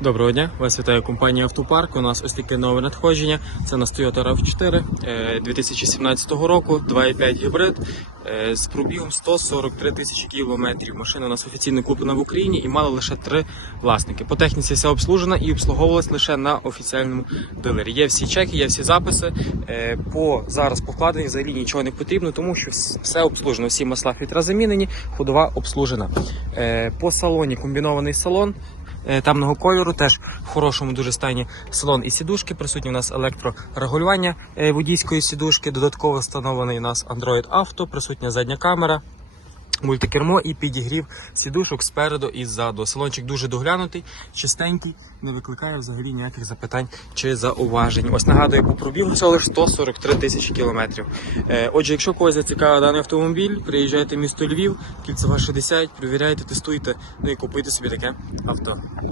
Доброго дня, вас вітає компанія Автопарк. У нас ось таке нове надходження. Це на Toyota RAV4 е, 2017 року, 2,5 гібрид е, з пробігом 143 тисячі кілометрів. Машина у нас офіційно куплена в Україні і мала лише три власники. По техніці вся обслужена і обслуговувалась лише на офіціальному дилері. Є всі чеки, є всі записи. Е, По зараз по вкладенні взагалі нічого не потрібно, тому що все обслужено. Всі масла фільтра замінені, ходова обслужена. Е, По салоні комбінований салон темного кольору, теж в хорошому дуже стані салон і сідушки. Присутні у нас електрорегулювання е, водійської сідушки. Додатково встановлений у нас Android Auto, присутня задня камера. Мультикермо і підігрів сідушок спереду і ззаду. Салончик дуже доглянутий, чистенький, не викликає взагалі ніяких запитань чи зауважень. Ось нагадую, по пробігу всього лише 143 тисячі кілометрів. Е, Отже, якщо когось зацікавив даний автомобіль, приїжджайте в місто Львів, кільцева 60, перевіряйте, тестуйте, ну і купуйте собі таке авто.